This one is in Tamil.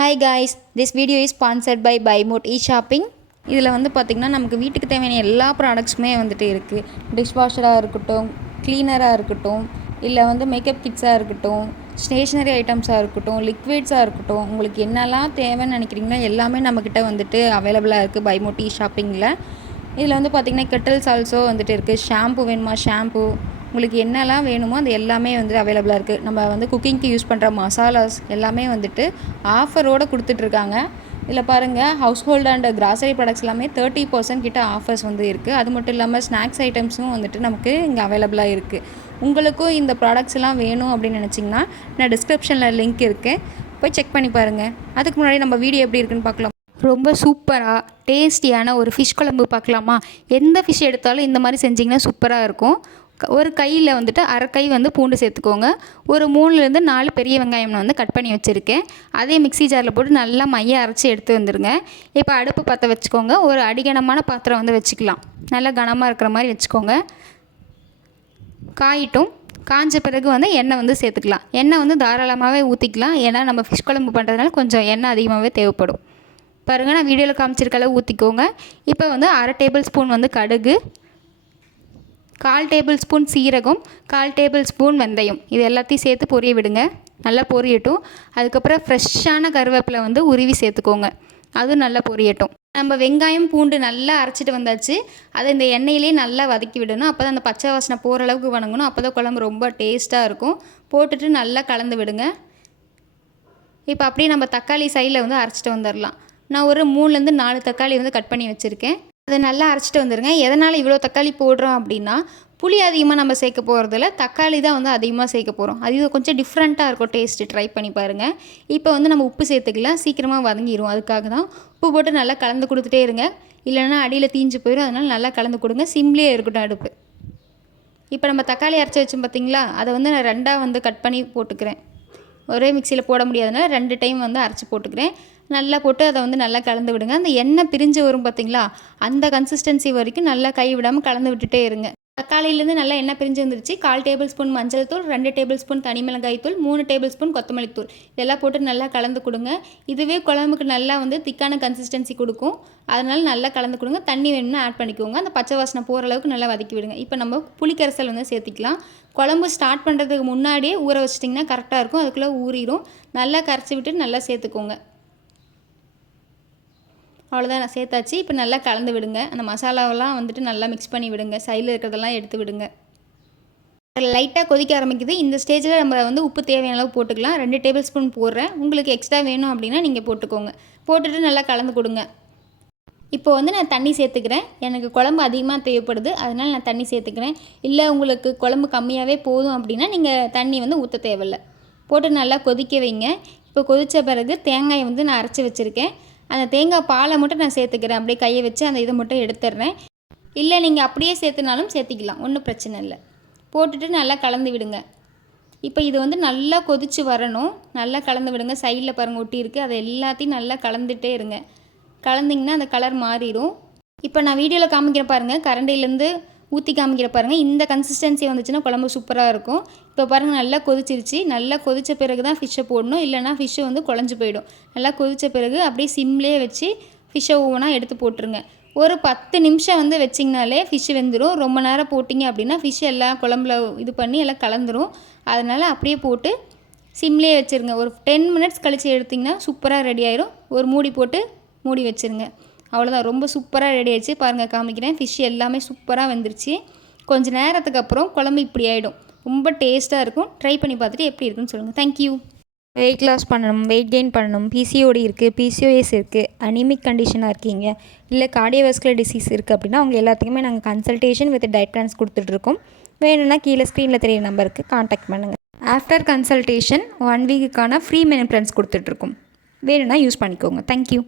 Hi guys, this video is sponsored by BuyMote eShopping. இதில் வந்து பார்த்திங்கன்னா நமக்கு வீட்டுக்கு தேவையான எல்லா ப்ராடக்ட்ஸுமே வந்துட்டு இருக்குது. டிஷ்வாஷராக இருக்கட்டும், க்ளீனராக இருக்கட்டும், இல்லை வந்து மேக்கப் கிட்ஸாக இருக்கட்டும், ஸ்டேஷ்னரி ஐட்டம்ஸாக இருக்கட்டும், லிக்விட்ஸாக இருக்கட்டும், உங்களுக்கு என்னெல்லாம் தேவைன்னு நினைக்கிறீங்களோ எல்லாமே நம்மக்கிட்ட வந்துட்டு அவைலபிளாக இருக்குது BuyMote eShoppingல. இதில் வந்து பார்த்திங்கன்னா கெட்டில்ஸ் ஆல்சோ வந்துட்டு இருக்குது. ஷாம்பு வேணுமா ஷாம்பு, உங்களுக்கு என்னெல்லாம் வேணுமோ அது எல்லாமே வந்து அவைலபிளாக இருக்குது. நம்ம வந்து குக்கிங்க்கு யூஸ் பண்ணுற மசாலாஸ் எல்லாமே வந்துட்டு ஆஃபரோடு கொடுத்துட்ருக்காங்க. இதில் பாருங்கள், house hold and grocery products எல்லாமே 30% கிட்ட ஆஃபர்ஸ் வந்து இருக்குது. அது மட்டும் இல்லாமல் ஸ்நாக்ஸ் ஐட்டம்ஸும் வந்துட்டு நமக்கு இங்கே அவைலபிளாக இருக்குது. உங்களுக்கும் இந்த ப்ராடக்ட்ஸ் எல்லாம் வேணும் அப்படின்னு நினச்சிங்கன்னா நான் டிஸ்கிரிப்ஷனில் லிங்க் இருக்குது, போய் செக் பண்ணி பாருங்கள். அதுக்கு முன்னாடி நம்ம வீடியோ எப்படி இருக்குன்னு பார்க்கலாம். ரொம்ப சூப்பராக டேஸ்டியான ஒரு ஃபிஷ் குழம்பு பார்க்கலாமா? எந்த ஃபிஷ் எடுத்தாலும் இந்த மாதிரி செஞ்சிங்கன்னா சூப்பராக இருக்கும். ஒரு கையில் வந்துட்டு அரை கை வந்து பூண்டு சேர்த்துக்கோங்க. ஒரு 3லேருந்து 4 பெரிய வெங்காயம் நான் வந்து கட் பண்ணி வச்சுருக்கேன். அதே மிக்ஸி ஜாரில் போட்டு நல்லா மைய அரைச்சி எடுத்து வந்துடுங்க. இப்போ அடுப்பு பற்ற வச்சுக்கோங்க. ஒரு அடிகனமான பாத்திரம் வந்து வச்சுக்கலாம். நல்லா கனமாக இருக்கிற மாதிரி வச்சுக்கோங்க. காயிட்டும் காஞ்ச பிறகு வந்து எண்ணெய் வந்து சேர்த்துக்கலாம். எண்ணெய் வந்து தாராளமாகவே ஊற்றிக்கலாம். ஏன்னா நம்ம ஃபிஷ் குழம்பு பண்ணுறதுனால கொஞ்சம் எண்ணெய் அதிகமாகவே தேவைப்படும். பாருங்கள், நான் வீடியோவில் காமிச்சிருக்க அளவு ஊற்றிக்கோங்க. இப்போ வந்து அரை டேபிள் ஸ்பூன் வந்து கடுகு, 1/4 டேபிள் ஸ்பூன் சீரகம், 1/4 டேபிள் ஸ்பூன் வெந்தயம், இது எல்லாத்தையும் சேர்த்து பொரிய விடுங்க. நல்லா பொரியட்டும். அதுக்கப்புறம் ஃப்ரெஷ்ஷான கருவேப்பிலை வந்து உருவி சேர்த்துக்கோங்க. அதுவும் நல்லா பொரியட்டும். நம்ம வெங்காயம் பூண்டு நல்லா அரைச்சிட்டு வந்தாச்சு. அதை இந்த எண்ணெயிலே நல்லா வதக்கி விடணும். அப்போ தான் அந்த பச்சை வாசனை போகிற அளவுக்கு வணங்கணும். அப்போ தான் குழம்பு ரொம்ப டேஸ்ட்டாக இருக்கும். போட்டுட்டு நல்லா கலந்து விடுங்க. இப்போ அப்படியே நம்ம தக்காளி சைடில் வந்து அரைச்சிட்டு வந்துடலாம். நான் ஒரு 3லேருந்து 4 தக்காளி வந்து கட் பண்ணி வச்சுருக்கேன். அதை நல்லா அரைச்சிட்டு வந்துடுங்க. எதனால் இவ்வளோ தக்காளி போடுறோம் அப்படின்னா, புளி அதிகமாக நம்ம சேர்க்க போகிறதில்ல, தக்காளி தான் வந்து அதிகமாக சேர்க்க போகிறோம். அது கொஞ்சம் டிஃப்ரெண்ட்டாக இருக்கும் டேஸ்ட்டு. ட்ரை பண்ணி பாருங்கள். இப்போ வந்து நம்ம உப்பு சேர்த்துக்கலாம், சீக்கிரமாக வதங்கிடும். அதுக்காக தான் உப்பு போட்டு நல்லா கலந்து கொடுத்துட்டே இருங்க. இல்லைன்னா அடியில் தீஞ்சு போயிடும். அதனால் நல்லா கலந்து கொடுங்க. சிம்லேயே இருக்கட்டும் அடுப்பு. இப்போ நம்ம தக்காளி அரைச்சி வச்சோம் பார்த்திங்களா, அதை வந்து நான் 2ஆக வந்து கட் பண்ணி போட்டுக்கிறேன். ஒரே மிக்சியில் போட முடியாதனால 2 டைம் வந்து அரைச்சி போட்டுக்கிறேன். நல்லா போட்டு அதை வந்து நல்லா கலந்து விடுங்க. அந்த எண்ணெய் பிரிஞ்சு வரும் பார்த்திங்களா, அந்த கன்சிஸ்டன்சி வரைக்கும் நல்லா கை விடாமல் கலந்து விட்டுட்டே இருங்க. தக்காளியிலேருந்து நல்லா எண்ணெய் பிரிஞ்சு வந்துருச்சு. 1/4 டேபிள் ஸ்பூன் மஞ்சள் தூள், 2 டேபிள் ஸ்பூன் தனி மிளகாய் தூள், 3 டேபிள் ஸ்பூன் கொத்தமல்லி தூள், இதெல்லாம் போட்டு நல்லா கலந்து கொடுங்க. இதுவே குழம்புக்கு நல்லா வந்து திக்கான கன்சிஸ்டன்சி கொடுக்கும். அதனால் நல்லா கலந்து கொடுங்க. தண்ணி வேணும்னா ஆட் பண்ணிக்கோங்க. அந்த பச்சை வாசனை போகிற அளவுக்கு நல்லா வதக்கி விடுங்க. இப்போ நம்ம புளிக்கரைசல் வந்து சேர்த்திக்கலாம். குழம்பு ஸ்டார்ட் பண்ணுறதுக்கு முன்னாடியே ஊற வச்சிட்டிங்கன்னா கரெக்டாக இருக்கும். அதுக்குள்ளே ஊறிடும். நல்லா கரைச்சி விட்டு நல்லா சேர்த்துக்கோங்க. அவ்வளோதான், நான் சேர்த்தாச்சு. இப்போ நல்லா கலந்து விடுங்க. அந்த மசாலாவெல்லாம் வந்துட்டு நல்லா மிக்ஸ் பண்ணி விடுங்க. சைடில் இருக்கிறதெல்லாம் எடுத்து விடுங்க. லைட்டாக கொதிக்க ஆரம்பிக்குது. இந்த ஸ்டேஜில் நம்ம வந்து உப்பு தேவையான அளவு போட்டுக்கலாம். 2 டேபிள் ஸ்பூன் போடுறேன். உங்களுக்கு எக்ஸ்ட்ரா வேணும் அப்படின்னா நீங்கள் போட்டுக்கோங்க. போட்டுட்டு நல்லா கலந்து கொடுங்க. இப்போ வந்து நான் தண்ணி சேர்த்துக்கிறேன். எனக்கு குழம்பு அதிகமாக தேவைப்படுது, அதனால் நான் தண்ணி சேர்த்துக்கிறேன். இல்லை உங்களுக்கு குழம்பு கம்மியாகவே போதும் அப்படின்னா நீங்கள் தண்ணி வந்து ஊற்ற தேவையில்லை. போட்டு நல்லா கொதிக்க வைங்க. இப்போ கொதித்த பிறகு தேங்காயை வந்து நான் அரைச்சி வச்சுருக்கேன். அந்த தேங்காய் பாலை மட்டும் நான் சேர்த்துக்கிறேன். அப்படியே கையை வச்சு அந்த இதை மட்டும் எடுத்துடுறேன். இல்லை நீங்கள் அப்படியே சேர்த்துனாலும் சேர்த்திக்கலாம், ஒன்றும் பிரச்சனை இல்லை. போட்டுட்டு நல்லா கலந்து விடுங்க. இப்போ இது வந்து நல்லா கொதித்து வரணும். நல்லா கலந்து விடுங்க. சைடில் பாருங்கள் ஒட்டி இருக்குது. அதை எல்லாத்தையும் நல்லா கலந்துகிட்டே இருங்க. கலந்திங்கன்னா அந்த கலர் மாறிடும். இப்போ நான் வீடியோவில் காமிக்கிற பாருங்கள், கரண்டிலேருந்து ஊற்றி காமிக்கிற பாருங்கள். இந்த கன்சிஸ்டன்சி வந்துச்சுன்னா குழம்பு சூப்பராக இருக்கும். இப்போ பாருங்கள், நல்லா கொதிச்சிருச்சு. நல்லா கொதித்த பிறகு தான் ஃபிஷ்ஷை போடணும், இல்லைனா ஃபிஷ்ஷு வந்து குழஞ்சி போயிடும். நல்லா கொதித்த பிறகு அப்படியே சிம்லேயே வச்சு ஃபிஷ்ஷை ஒவ்வொன்றா எடுத்து போட்டுருங்க. ஒரு 10 நிமிஷம் வந்து வச்சிங்கனாலே ஃபிஷ்ஷு வெந்துடும். ரொம்ப நேரம் போட்டிங்க அப்படின்னா ஃபிஷ்ஷு எல்லாம் குழம்புல இது பண்ணி எல்லாம் கலந்துரும். அதனால் அப்படியே போட்டு சிம்லேயே வச்சுருங்க. ஒரு 10 மினிட்ஸ் கழித்து எடுத்திங்கன்னா சூப்பராக ரெடி ஆயிரும். ஒரு மூடி போட்டு மூடி வச்சுருங்க. அவ்வளோதான், ரொம்ப சூப்பராக ரெடி ஆகிடுச்சு. பாருங்கள், காமிக்கிறேன். ஃபிஷ் எல்லாமே சூப்பராக வந்துருச்சு. கொஞ்சம் நேரத்துக்கு அப்புறம் குழம்பு இப்படி ஆகிடும். ரொம்ப டேஸ்ட்டாக இருக்கும். ட்ரை பண்ணி பார்த்துட்டு எப்படி இருக்குன்னு சொல்லுங்கள். தேங்க்யூ. வெயிட் லாஸ் பண்ணணும், வெயிட் கெயின் பண்ணணும், பிசிஓடி இருக்குது, பிசிஓஎஸ் இருக்குது, அனிமிக் கண்டிஷனாக இருக்கீங்க, இல்லை கார்டியோவாஸ்குலர் டிசீஸ் இருக்குது அப்படின்னா அவங்க எல்லாத்துக்குமே நாங்கள் கன்சல்டேஷன் வித் டயட் பிளான்ஸ் கொடுத்துட்ருக்கோம். வேணும்னா கீழே ஸ்க்ரீனில் தெரியிற நம்பருக்கு காண்டாக்ட் பண்ணுங்கள். ஆஃப்டர் கன்சல்டேஷன் 1 வீக்குக்கான ஃப்ரீ மெனு பிளான்ஸ் கொடுத்துட்ருக்கோம். வேணும்னா யூஸ் பண்ணிக்கோங்க. தேங்க்யூ.